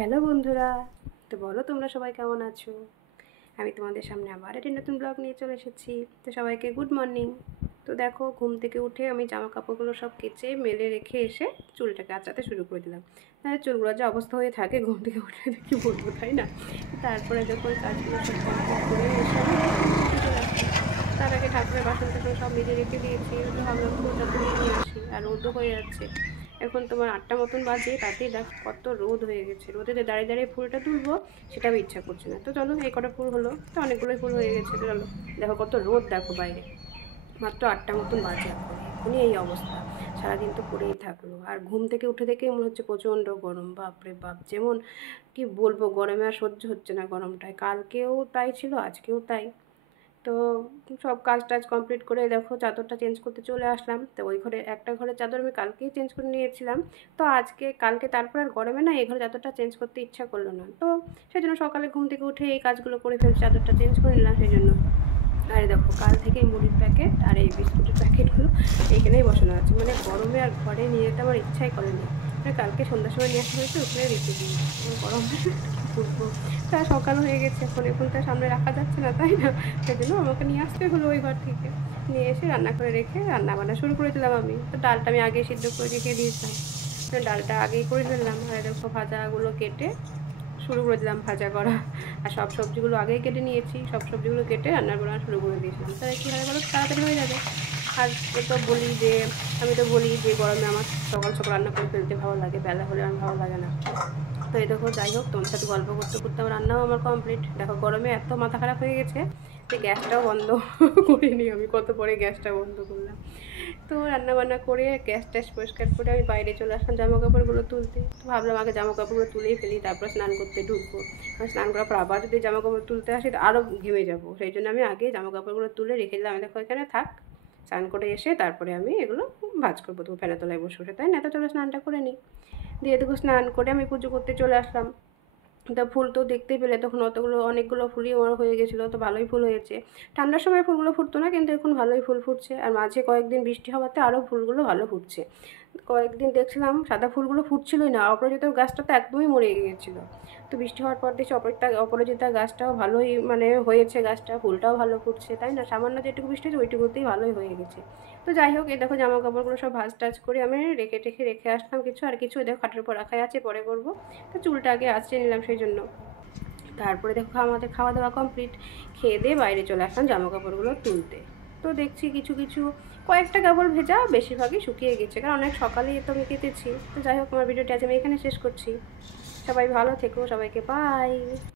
Hello বন্ধুরা, তো বলো তোমরা সবাই কেমন আছো। আমি তোমাদের সামনে আবার একটি নতুন ব্লগ নিয়ে চলে এসেছি। তো সবাইকে গুড মর্নিং। তো দেখো, ঘুম থেকে উঠে আমি জামা কাপড়গুলো সব কেচে মেলে রেখে এসে চুলটাকে আঁচাতে শুরু করে দিলাম। তাহলে চুলগুলো যে অবস্থা হয়ে থাকে ঘুম থেকে উঠে কি বলবো, তাই না। তারপরে দেখো ওই কাজগুলো সব কমপ্লিট করে এসে আমি চলে আসছি। তার আগে ঠাকুরের বাসন টাসন সব মেজে রেখে দিয়েছি। তো ভাবলাম ফুলটা তুলে নিয়ে আসি, আর রোদও হয়ে যাচ্ছে। এখন তোমার 8টা মতন বাজে, তাতেই দেখ কত রোদ হয়ে গেছে। রোদে যে দাঁড়িয়ে দাঁড়িয়ে ফুলটা তুলবো সেটাও ইচ্ছা করছে না। তো চলো, এই কটা ফুল হলো, তো অনেকগুলোই ফুল হয়ে গেছে। তো চলো, দেখো কত রোদ, দেখো বাইরে মাত্র 8টা মতন বাজে, এখনই এই অবস্থা। সারাদিন তো পড়েই থাকলো। আর ঘুম থেকে উঠে থেকেই মনে হচ্ছে প্রচণ্ড গরম, বাপরে বাপ। যেমন কি বলবো, গরমে আর সহ্য হচ্ছে না গরমটায়। কালকেও তাই ছিল, আজকেও তাই। তো সব কাজ টাজ কমপ্লিট করে দেখো চাদরটা চেঞ্জ করতে চলে আসলাম। তো ওই ঘরে একটা ঘরের চাদর আমি কালকেই চেঞ্জ করে নিয়েছিলাম। তো কালকে তারপর আর গরমে না এই ঘরে চাদরটা চেঞ্জ করতে ইচ্ছা করলো না। তো সেই জন্য সকালে ঘুম থেকে উঠে এই কাজগুলো করে ফেলছি, চাদরটা চেঞ্জ করে নিলাম সেই জন্য। আর দেখো, কাল থেকে মুড়ির প্যাকেট আর এই বিস্কুটের প্যাকেটগুলো এইখানেই বসানো আছে। মানে গরমে আর ঘরে নিয়ে যেতে আমার ইচ্ছাই করেনি। মানে কালকে সন্ধ্যার সময় নিয়ে আসা হয়েছে, ওখানে রেখে দিই। গরমে করবো, তা সকাল হয়ে গেছে, এখন তার সামনে রাখা যাচ্ছে না, তাই না। সেই জন্য আমাকে নিয়ে আসতে হলো ওই ঘর থেকে। নিয়ে এসে রান্না করে রেখে রান্না বান্না শুরু করে দিলাম আমি। তো ডালটা আমি আগেই সিদ্ধ করে রেখে দিয়েছিলাম, ডালটা আগেই করে ফেললাম। আর দেখো ভাজাগুলো কেটে শুরু করে দিলাম ভাজা করা। আর সব সবজিগুলো আগেই কেটে নিয়েছি, সব সবজিগুলো কেটে রান্না করা শুরু করে দিয়েছিলাম। তাহলে কী হয় বলো, তাড়াতাড়ি হয়ে যাবে। আর তো বলি যে আমি তো বলি যে গরমে আমার সকাল সকাল রান্না করে ফেলতে ভালো লাগে, বেলা হলে আমার ভালো লাগে না। তো এই দেখো, যাই হোক, তোমার সাথে গল্প করতে করতে আমার রান্নাও আমার কমপ্লিট। দেখো গরমে এত মাথা খারাপ হয়ে গেছে যে গ্যাসটাও বন্ধ করিনি আমি, কত পরে গ্যাসটা বন্ধ করলাম। তো রান্নাবান্না করে গ্যাস ট্যাস পরিষ্কার করে আমি বাইরে চলে আসলাম জামা কাপড়গুলো তুলতে। তো ভাবলাম আগে জামা কাপড়গুলো তুলেই ফেলি, তারপর স্নান করতে ঢুকবো। আর স্নান করার পর আবার যদি জামা কাপড় তুলতে আসি তো আরও ঘেমে যাবো। সেই জন্য আমি আগে জামা কাপড়গুলো তুলে রেখে দিলাম। আমি দেখো এখানে থাক, স্নান করে এসে তারপরে আমি এগুলো ভাঁজ করবো। তো ফ্যানের তলায় বসে বসে, তাই না। তো চলো স্নানটা করে নিই। দিয়ে দেখো স্নান করে আমি পুজো করতে চলে আসলাম। তা ফুল তো দেখতেই পেলে, তখন অনেকগুলো ফুলই ওর হয়ে গেছিলো। তো ভালোই ফুল হয়েছে। ঠান্ডার সময় ফুলগুলো ফুটতো না, কিন্তু এখন ভালোই ফুল ফুটছে। আর মাঝে কয়েকদিন বৃষ্টি হওয়াতে আরও ফুলগুলো ভালো ফুটছে। কয়েকদিন দেখছিলাম সাদা ফুলগুলো ফুটছিলই না, অপরাজিতার গাছটা তো একদমই মরে গিয়েছিলো। তো বৃষ্টি হওয়ার পর দেখছি অপরাজিতা গাছটাও ভালোই মানে হয়েছে, গাছটা ফুলটাও ভালো ফুটছে, তাই না। সামান্য যেটুকু বৃষ্টি হয়েছে ওইটুকুতেই ভালোই হয়ে গেছে। তো যাই হোক, এই দেখো জামা কাপড়গুলো সব ভাঁজ টাজ করে আমি রেখে আসলাম কিছু। আর কিছু দেখো খাটের উপর রাখাই আছে, পরে করবো। তো চুলটা আগে আঁচড়ে নিলাম সেই জন্য। তারপরে দেখো আমাদের খাওয়া দাওয়া কমপ্লিট, খেয়ে দিয়ে বাইরে চলে আসলাম জামা কাপড়গুলো তুলতে। তো দেখছি কিছু কিছু কয়েকটা কাপড় ভেজা, বেশিরভাগই শুকিয়ে গেছে, কারণ অনেক সকালেই তো আমি কেটেছি। তো যাই হোক, আমার ভিডিওটি আজ আমি এখানে শেষ করছি। সবাই ভালো থেকো, সবাইকে বাই।